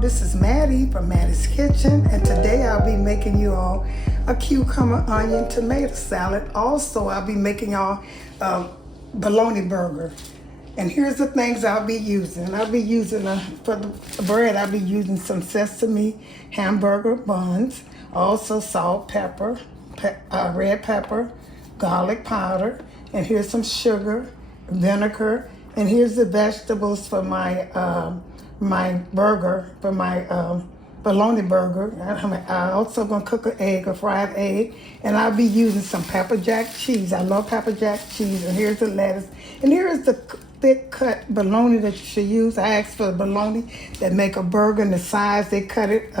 this is Mattie from Mattie's Kitchen, and today I'll be making you all a cucumber, onion, tomato salad. Also, I'll be making y'all a bologna burger. And here's the things I'll be using. I'll be using, for the bread, I'll be using some Sesame Hamburger buns, also salt, pepper, red pepper, garlic powder, and here's some sugar, vinegar, and here's the vegetables for my my burger, for my bologna burger. I'm also gonna cook an egg, a fried egg, and I'll be using some pepper jack cheese. I love pepper jack cheese, and here's the lettuce, and here is the thick cut bologna that you should use. I asked for the bologna that make a burger in the size. They cut it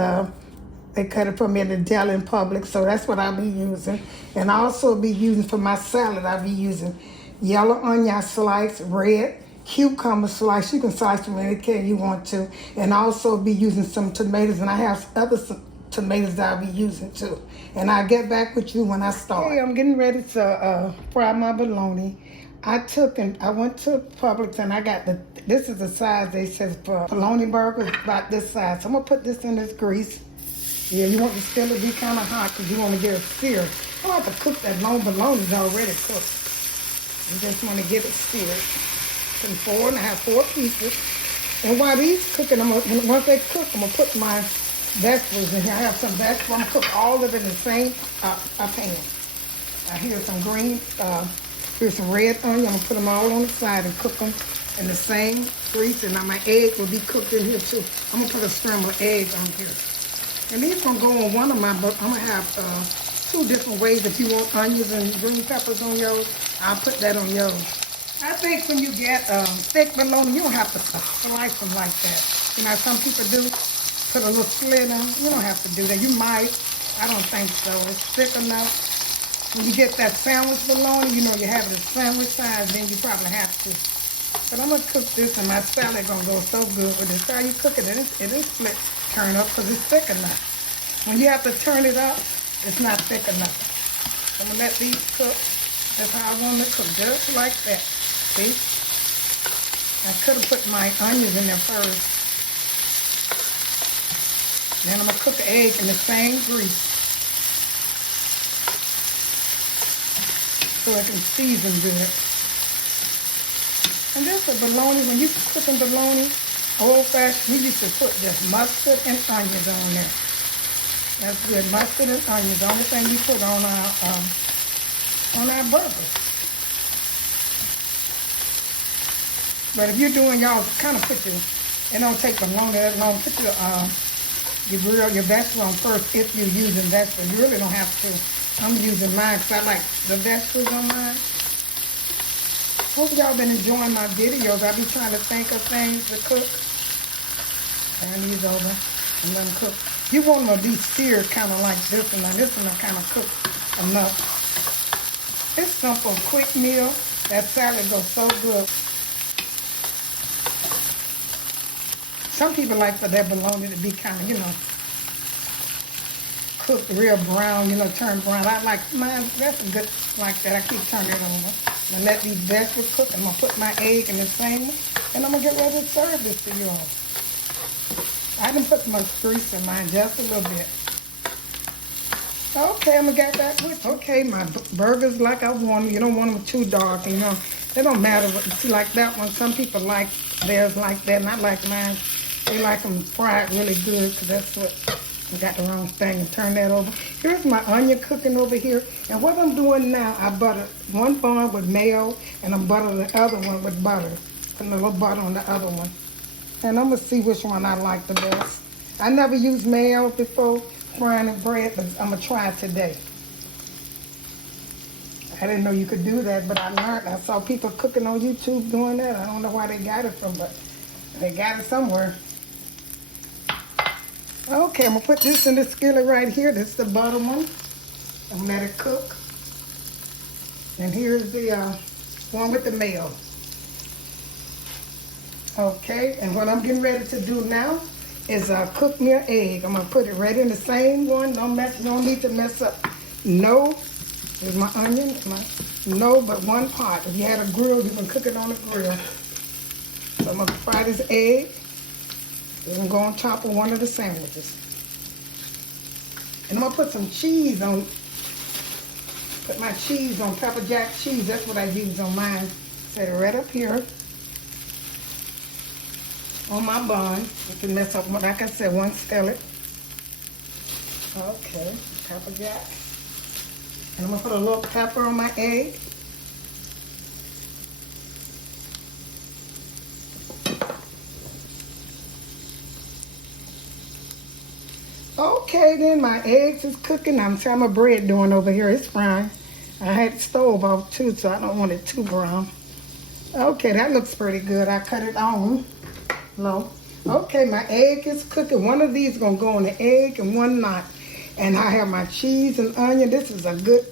for me in the deli in public, so that's what I'll be using. And I also be using for my salad, I'll be using yellow onion slice, red cucumber slice. You can slice them any kind you want to. And also be using some tomatoes, and I have other tomatoes that I'll be using too. And I'll get back with you when I start. Okay, I'm getting ready to fry my bologna. I went to Publix and I got this is the size they said for bologna burgers, about this size. So I'm gonna put this in this grease. Yeah, you want the skillet to be kind of hot because you want to get it seared. I don't have to cook that long. Bologna's already cooked. You just want to get it seared. I have 4 pieces. And while these cooking, once they cook, I'm gonna put my vegetables in here. I have some vegetables. I'm gonna cook all of it in the same pan. Here's some green. Here's some red onion. I'm gonna put them all on the side and cook them in the same grease. And now my egg will be cooked in here too. I'm gonna put a scrambled egg on here. And these gonna go on one of my, but I'm gonna have 2 different ways. If you want onions and green peppers on yours, I'll put that on yours. I think when you get thick bologna, you don't have to slice them like that. You know, some people do put a little slit in them. You don't have to do that. You might. I don't think so. It's thick enough. When you get that sandwich bologna, you know you have it a sandwich size, then you probably have to. But I'm going to cook this, and my salad going to go so good with this. How you cook it, it is split turn up because it's thick enough. When you have to turn it up, it's not thick enough. I'm going to let these cook. That's how I want to cook, just like that. See? I could have put my onions in there first. Then I'm going to cook the egg in the same grease so it can season good. And this is bologna. When you cooking bologna, old-fashioned, we used to put just mustard and onions on there. That's good. Mustard and onions, the only thing we put on our burgers. But if you're doing y'all, kind of put it don't take them long, that long. Put your grill, your vegetable on first if you're using vegetables. You really don't have to. I'm using mine because I like the vegetables on mine. Hope y'all been enjoying my videos. I be trying to think of things to cook. Turn these over and let them cook. You want them to be seared kind of like this one. Now this one I kind of cook enough. It's simple, quick meal. That salad goes so good. Some people like for their bologna to be kind of, you know, cooked real brown, you know, turn brown. I like mine, that's good like that. I keep turning it over. And let these vegetables cook. I'm going to put my egg in the same one, and I'm going to get ready to serve this to you all. I didn't put much grease in mine, just a little bit. Okay, I'm going to get back with you. Okay, my burgers like I want them. You don't want them too dark, you know. It don't matter. See, like that one, some people like theirs like that, and I like mine. They like them fried really good, because that's what, I got the wrong thing, and turn that over. Here's my onion cooking over here. And what I'm doing now, I butter one bun with mayo, and I'm buttering the other one with butter. Putting a little butter on the other one. And I'm going to see which one I like the best. I never used mayo before frying the bread, but I'm going to try it today. I didn't know you could do that, but I learned. I saw people cooking on YouTube doing that. I don't know where they got it from, but they got it somewhere. Okay, I'm going to put this in the skillet right here. This is the bottom one. I'm going to let it cook. And here's the one with the mayo. Okay, and what I'm getting ready to do now is cook me an egg. I'm going to put it right in the same one. Don't need to mess up. No, here's my onion. No, but one pot. If you had a grill, you can cook it on the grill. So I'm going to fry this egg. It's gonna go on top of one of the sandwiches. And I'm gonna put some cheese on, put my cheese on, pepper jack cheese. That's what I use on mine. Set it right up here on my bun. You can mess up, like I said, one skillet. Okay, pepper jack. And I'm gonna put a little pepper on my egg. Okay, then my eggs is cooking. I'm trying my bread doing over here. It's frying. I had the stove off too, so I don't want it too brown. Okay, that looks pretty good. I cut it on low. Okay, my egg is cooking. One of these is gonna go on the egg and one not. And I have my cheese and onion. This is a good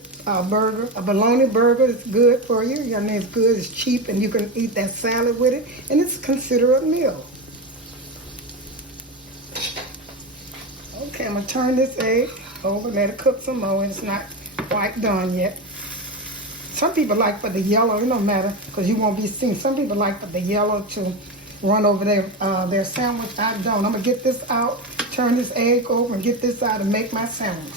burger, a bologna burger. It's good for you. I mean, it's good, it's cheap, and you can eat that salad with it. And it's considered a meal. Okay, I'm gonna turn this egg over, let it cook some more. It's not quite done yet. Some people like for the yellow, it don't matter, because you won't be seen. Some people like for the yellow to run over their sandwich. I don't. I'm gonna get this out, turn this egg over, and get this out and make my sandwich.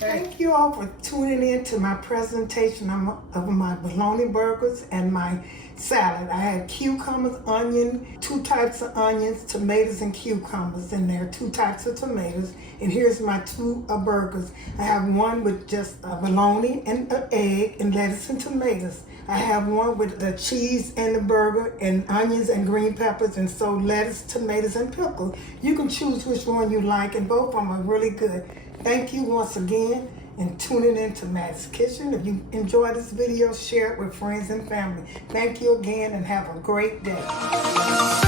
Okay. Thank you all for tuning in to my presentation of my bologna burgers and my salad. I had cucumbers, onion, 2 types of onions, tomatoes, and cucumbers in there, 2 types of tomatoes. And here's my 2 burgers. I have one with just bologna and an egg and lettuce and tomatoes. I have one with the cheese and the burger and onions and green peppers, and so lettuce, tomatoes, and pickle. You can choose which one you like, and both of them are really good. Thank you once again, and tuning in to Mattie's Kitchen. If you enjoyed this video, share it with friends and family. Thank you again, and have a great day.